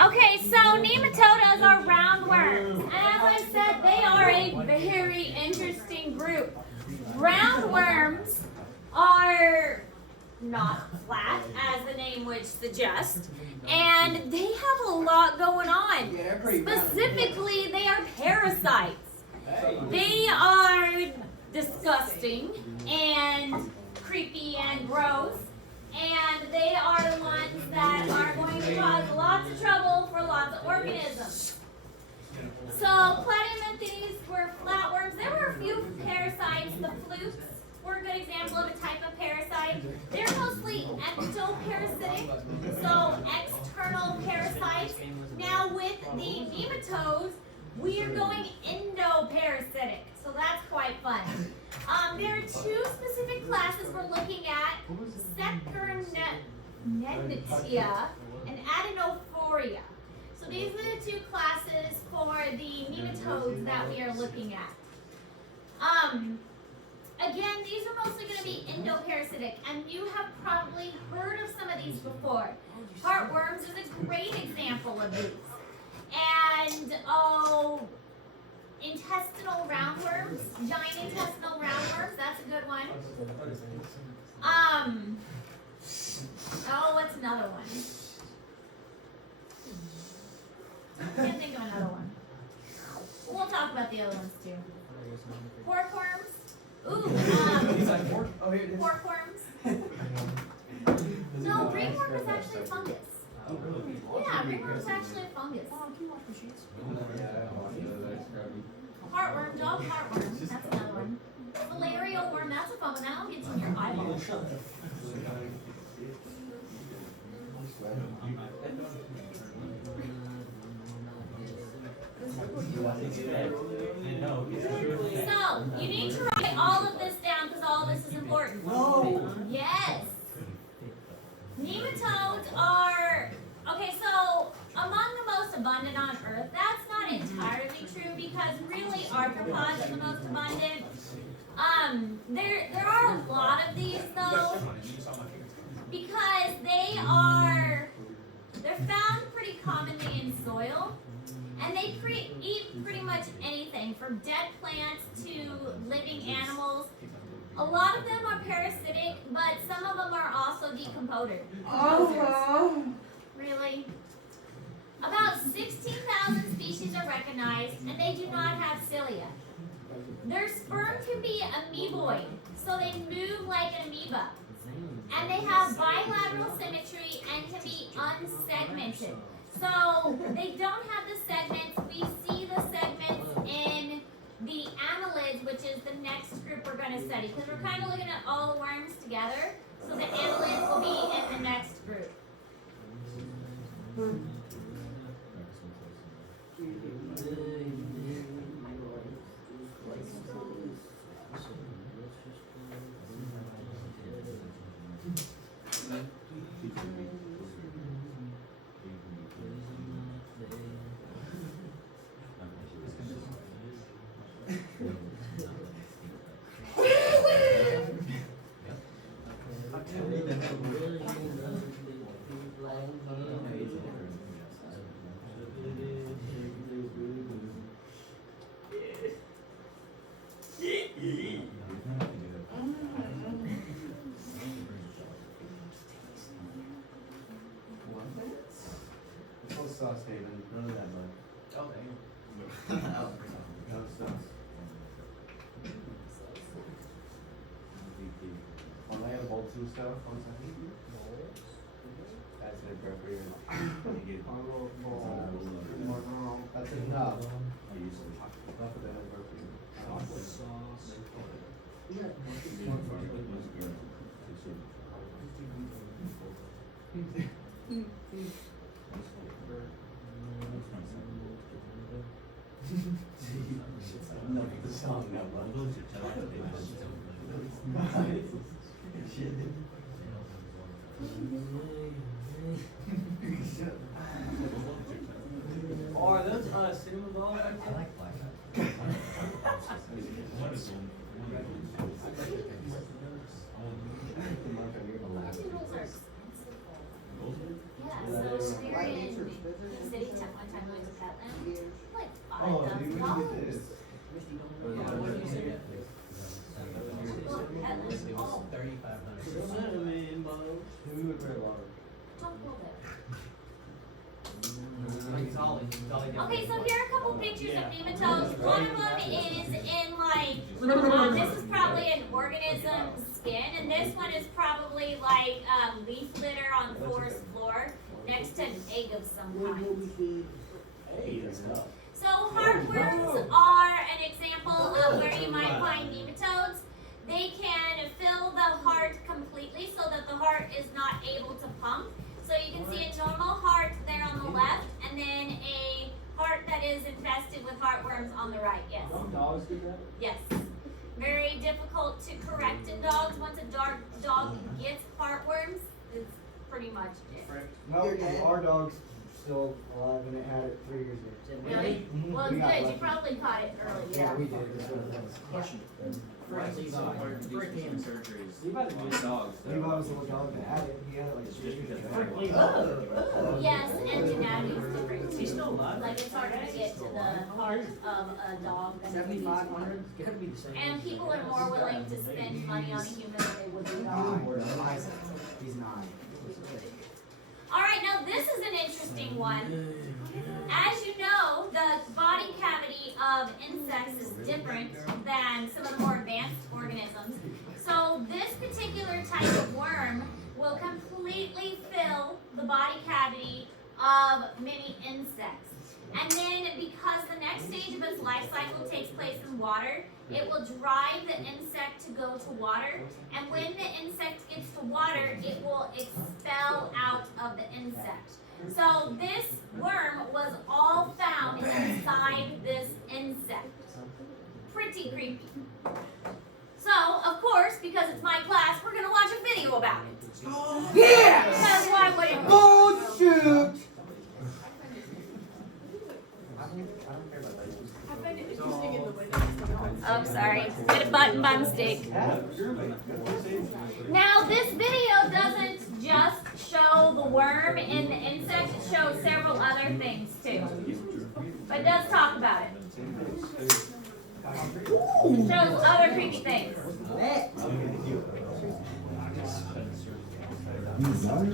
Okay, so nematodes are roundworms, and as I said, they are a very interesting group. Roundworms are not flat, as the name would suggest, and they have a lot going on. Specifically, they are parasites. They are disgusting and creepy and gross, and they are the ones that are going to cause lots of trouble for lots of organisms. So Platymenthes were flatworms. There were a few parasites. The flukes were a good example of a type of parasite. They're mostly ectoparasitic, so external parasites. Now with the nematodes, we are going endoparasitic, so that's quite fun. There are two specific classes we're looking at: Secarnetia and Adenophoria. So these are the two classes for the nematodes that we are looking at. Again, these are mostly going to be endoparasitic, and you have probably heard of some of these before. Heartworms is a great example of these. And intestinal roundworms, giant intestinal roundworms, that's a good one. What's another one? I can't think of another one. We'll talk about the other ones too. Porkworms. Ooh, porkworms. No, ringworm is actually a fungus. Yeah, ringworm is actually a fungus. Heartworm, dog heartworm, that's another one. Filarial worm, that's a fun one. That'll get in your eyeball. So, you need to write all of this down because all of this is important. No. Yes. Nematodes are, okay, so among the most abundant on Earth. That's not entirely true because really arthropods are the most abundant. There are a lot of these though because they're found pretty commonly in soil. And they eat pretty much anything from dead plants to living animals. A lot of them are parasitic, but some of them are also decomposers. Oh. Really? About 16,000 species are recognized, and they do not have cilia. Their sperm can be amoeboid, so they move like an amoeba. And they have bilateral symmetry and can be unsegmented. So they don't have the segments. We see the segments in the annelids, which is the next group we're going to study, because we're kind of looking at all the worms together. So the annelids will be in the next group. Sauce Haven, none of that, bud. Oh, dang. No sauce. On my other bowl two stuff, one second. That's it, bro, for your. That's enough. Enough of that, bro, for you. No, the song got one. Oh, are those cinnamon balls? I like black. Noodles are expensive. we were in the city one time we went to Petland. Like Oh, dude, we $5,000. did this. Petland. Oh, 3,500. Cinnamon balls. We would very large. don't hold it. Okay, So here are a couple pictures of nematodes. One of them is in like, this is probably an organism's skin, and this one is probably like leaf litter on forest floor next to an egg of some kind. So heartworms are an example of where you might find nematodes. They can fill the heart completely so that the heart is not able to pump. So you can see a normal heart there on the left, and then a heart that is infested with heartworms on the right. Yes. Some dogs do that? Yes. Very difficult to correct in dogs. Once a dog gets heartworms, it's pretty much it. No, our dog's still alive and it had it 3 years ago. Really? Well, it's We got good. You lucky. probably caught it early. Yeah, we did. This one was. Question. For hand surgeries. Levi's a good dog. Levi was the one dog that had it. He had it like 3 years ago. Yes, and anatomy is different He's too. still alive. Like it's harder to get to the heart of a dog than it is to a human. 7,500. It's gotta be the same. And people are more willing to spend money on a human than they would a dog. He's 9. All right, now this is an interesting one. As you know, the body cavity of insects is different than some of the more advanced organisms. So this particular type of worm will completely fill the body cavity of many insects. And then because the next stage of its life cycle takes place in water, it will drive the insect to go to water. And when the insect gets to water, it will expel out of the insect. So this worm was all found inside this insect. Pretty creepy. So, of course, because it's my class, we're gonna watch a video about it. Yeah! Because why wouldn't we? Oh, shoot! Oh, sorry. Get a button stick. Now, this video doesn't just show the worm and the insect, it shows several other things too. But it does talk about it. It shows other creepy things. These are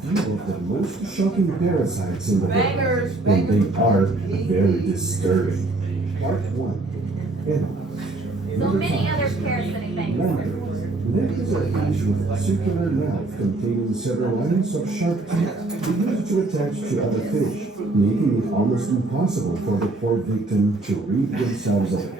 few of the most shocking parasites in the world, and they are very disturbing. Part 1. Animals. So many other parasitic things. Lamprey. Lamprey is a fish with a circular mouth containing several lines of sharp teeth they use to attach to other fish, making it almost impossible for the poor victim to rid themselves of it.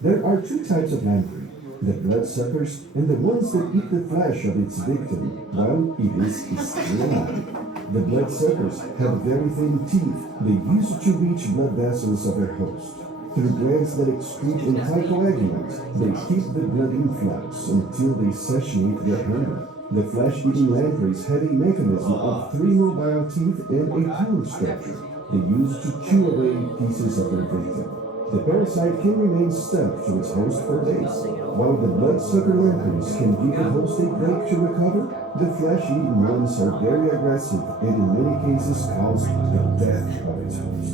There are 2 types of lamprey, the bloodsuckers and the ones that eat the flesh of its victim while it is still alive. The bloodsuckers have very thin teeth they use to reach blood vessels of their host. Through glands that excrete anticoagulants, they keep the blood in flux until they satiate their hunger. The flesh-eating lampreys have a mechanism of 3 mobile teeth and a tongue structure they use to chew away pieces of their victim. The parasite can remain stuck to its host for days. While the bloodsucker lampreys can give the host a break to recover, the flesh-eating ones are very aggressive and in many cases cause the death of its host.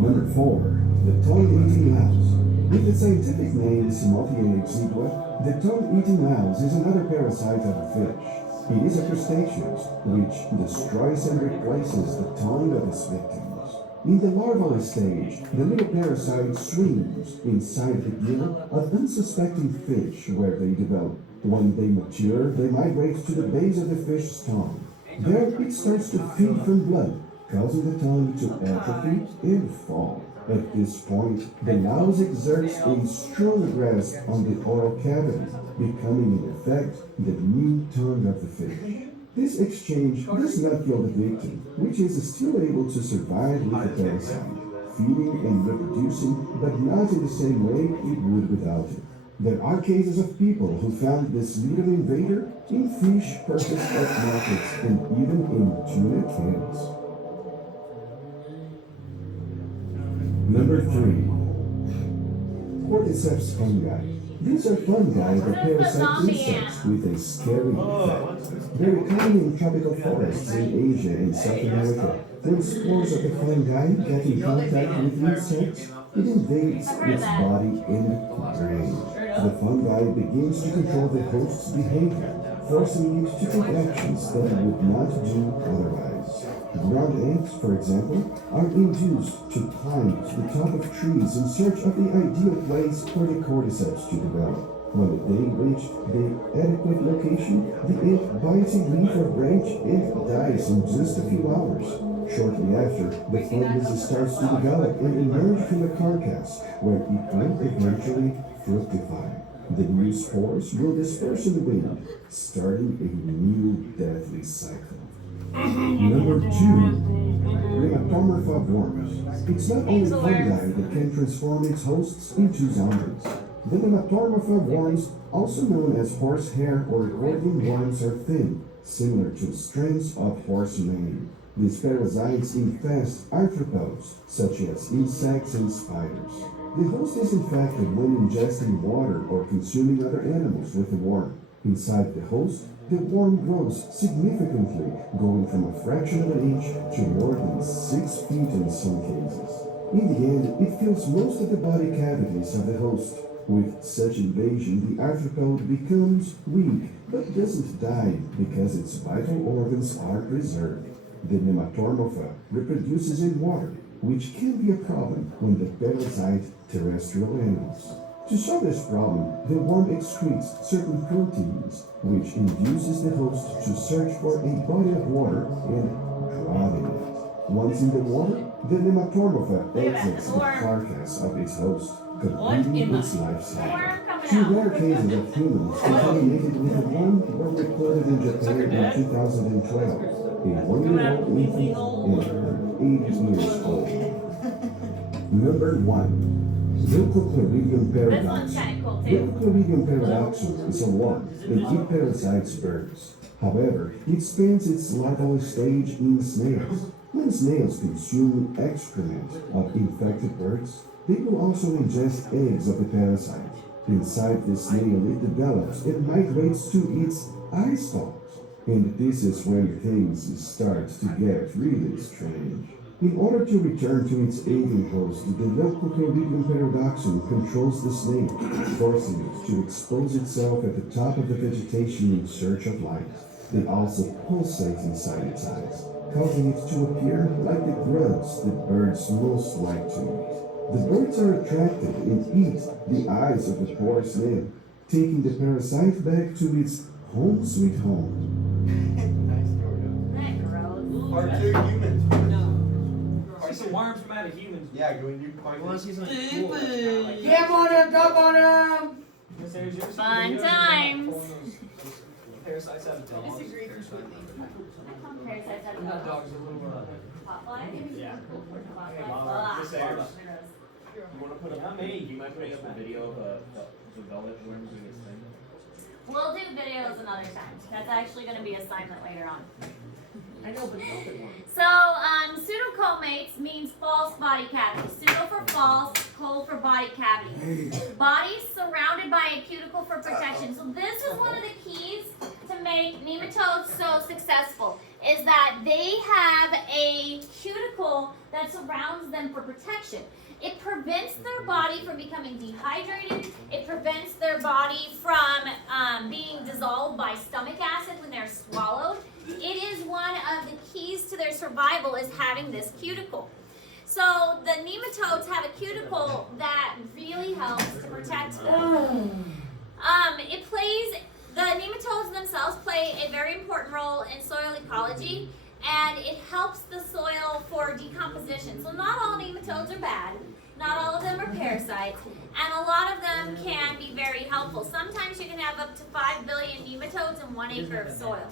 Number 4. The tongue-eating mouse. With the scientific name Simothea exigua, the tongue-eating mouse is another parasite of a fish. It is a crustacean which destroys and replaces the tongue of its victims. In the larval stage, the little parasite swims inside the gill of unsuspecting fish where they develop. When they mature, they migrate to the base of the fish's tongue. There it starts to feed from blood, causing the tongue to atrophy and fall. At this point, the mouse exerts a strong grasp on the oral cavity, becoming in effect the new tongue of the fish. This exchange does not kill the victim, which is still able to survive with the parasite, feeding and reproducing, but not in the same way it would without it. There are cases of people who found this little invader in fish purchased at markets and even in tuna cans. Number 3. Cordyceps fungi. These are fungi that parasite zombie insects with a scary effect. Very common in tropical forests in Asia and South America. When spores of the fungi get in contact with insects, it invades its body and brain. The fungi begins to control the host's behavior, forcing it to take actions that it would not do otherwise. Ground ants, for example, are induced to climb to the top of trees in search of the ideal place for the cordyceps to develop. When they reach the adequate location, the ant bites a leaf or branch and dies in just a few hours. Shortly after, the fungus starts to develop and emerge from the carcass, where it will eventually fructify. The new spores will disperse in the wind, starting a new deadly cycle. Number 2, Nematomorpha worms. It's not only fungi that can transform its hosts into zombies. The Nematomorpha worms, also known as horsehair or Gordian worms, are thin, similar to strands of horse mane. These parasites infest arthropods, such as insects and spiders. The host is infected when ingesting water or consuming other animals with the worm. Inside the host, the worm grows significantly, going from a fraction of an inch to more than 6 feet in some cases. In the end, it fills most of the body cavities of the host. With such invasion, the arthropod becomes weak, but doesn't die because its vital organs are preserved. The Nematomorpha reproduces in water, which can be a problem when they parasite terrestrial animals. To solve this problem, the worm excretes certain proteins, which induces the host to search for a body of water and drown in it. Once in the water, the Nematomorpha exits the carcass of its host, completing its life cycle. Two rare cases of humans contaminated with the worm were reported in Japan in 2012. A 1-year-old infant and 8 years old. Number 1. Leucochloridium This one's paradoxum. kind of cool too. Leucochloridium paradoxum is a worm that it parasites birds. However, it spends its larval stage in snails. When snails consume excrement of infected birds, they will also ingest eggs of the parasite. Inside the snail, it develops and migrates to its eye stalks. And this is when things start to get really strange. In order to return to its alien host, the Leucochloridium paradoxum controls the snail, forcing it to expose itself at the top of the vegetation in search of light. They also pulsate inside its eyes, causing it to appear like the grubs that birds most like to eat. The birds are attracted and eat the eyes of the poor snail, taking the parasite back to its home sweet home. Part 2 humans. See some worms come out of humans. Yeah, when you find want to see something cool? Jam on him, dump on him! Fun times. Parasites out of dogs. Parasites out of Not dogs. dogs, a little Popeye? yeah. Ah. Just there. You want to put up? Not me. You might bring up a video of the velvet worm doing its thing. We'll do videos another time. That's actually going to be assignment later on. I know, but velvet one. So, pseudocomates means false body cavity. Pseudo for false, col for body cavity. Body surrounded by a cuticle for protection. So this is one of the keys to make nematodes so successful, is that they have a cuticle that surrounds them for protection. It prevents their body from becoming dehydrated. It prevents their body from being dissolved by stomach acid when they're swallowed. It is one of the keys to their survival is having this cuticle. So the nematodes have a cuticle that really helps to protect them. The nematodes themselves play a very important role in soil ecology, and it helps the soil for decomposition. So not all nematodes are bad, not all of them are parasites, and a lot of them can be very helpful. Sometimes you can have up to 5 billion nematodes in 1 acre of soil.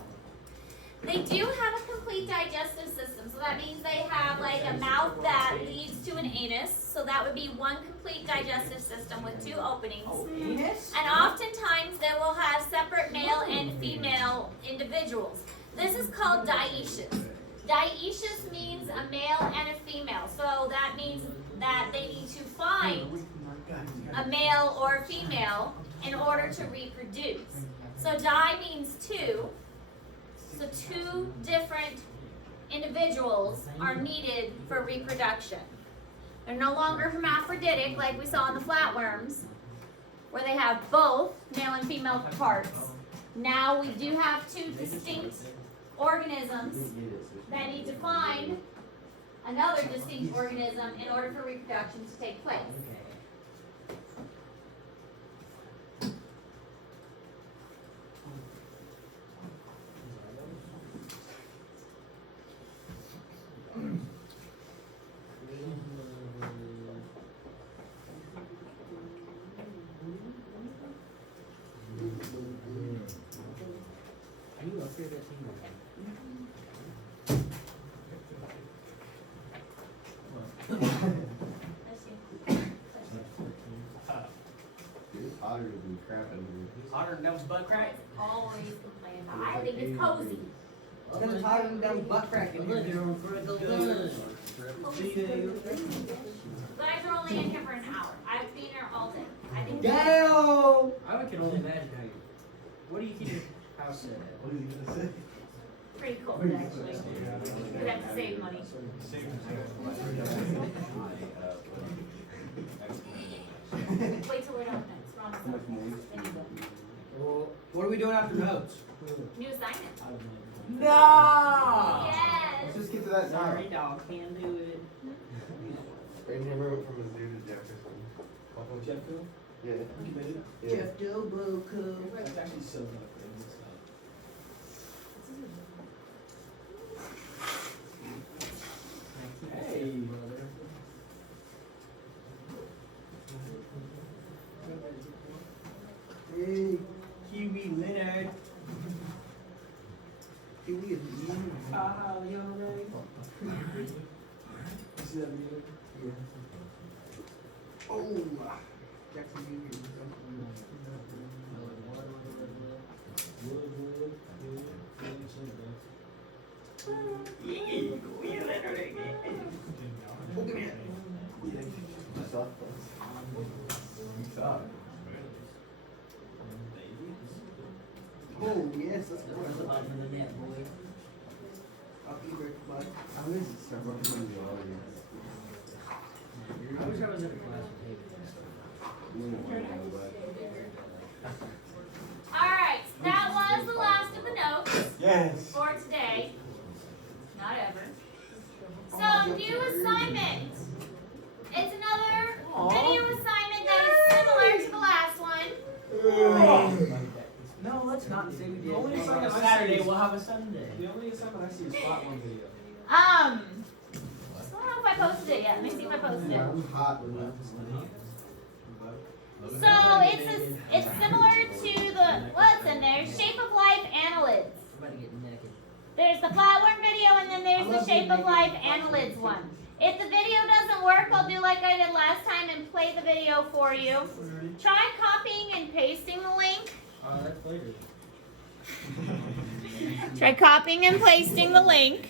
They do have a complete digestive system, so that means they have like a mouth that leads to an anus, so that would be one complete digestive system with 2 openings. And oftentimes they will have separate male and female individuals. This is called dioecious. Dioecious means a male and a female, so that means that they need to find a male or a female in order to reproduce. So di means two. So two different individuals are needed for reproduction. They're no longer hermaphroditic like we saw in the flatworms, where they have both male and female parts. Now we do have two distinct organisms that need to find another distinct organism in order for reproduction to take place. It's hotter than crap in here. Hotter than Devil's butt crack. Always complain about. I think it's cozy. Because it's hotter than down butt crack in here. You guys are only in here for an hour. I've been here all day. I think Damn! I can only imagine how you. What do you keep your house at? What are you gonna say? pretty cool, actually. We'd have to save money. Wait till we're done next. We're on the subject. Then you go. Well, what are we doing after notes? New assignment. No! Yes. Let's just get to that now. Sorry, dog, can't do it. They never went from a zoo to Jefferson. Jeffville? Yeah. You made it? Yeah. Jeff Doboku. That's actually so good. Hey. Hey, Kiwi Leonard. Kiwi is mean. Ah, you alright? You see that video? Yeah. Oh, Jackson Union. I saw those. You saw it. Oh, yes, that's good. Other than that, boy. I'll be right back. How is it start working on zoology? I wish I was in a class with David. You wouldn't want to know, but. Alright, that was the last of the notes Yes! for today. Not ever. So, new assignment. It's another video assignment that is similar to the last one. No, let's not say we did. The only assignment I Saturday, see is- we'll have a Sunday. The only assignment I see is spot one video. I don't know if I posted it yet. Let me see if I posted it. I'm hot with that. So it's similar to the what's in there? Shape of life annelids. I'm about to get naked. There's the flatworm video and then there's the shape of life annelids one. If the video doesn't work, I'll do like I did last time and play the video for you. Try copying and pasting the link. That's later. Try copying and pasting the link.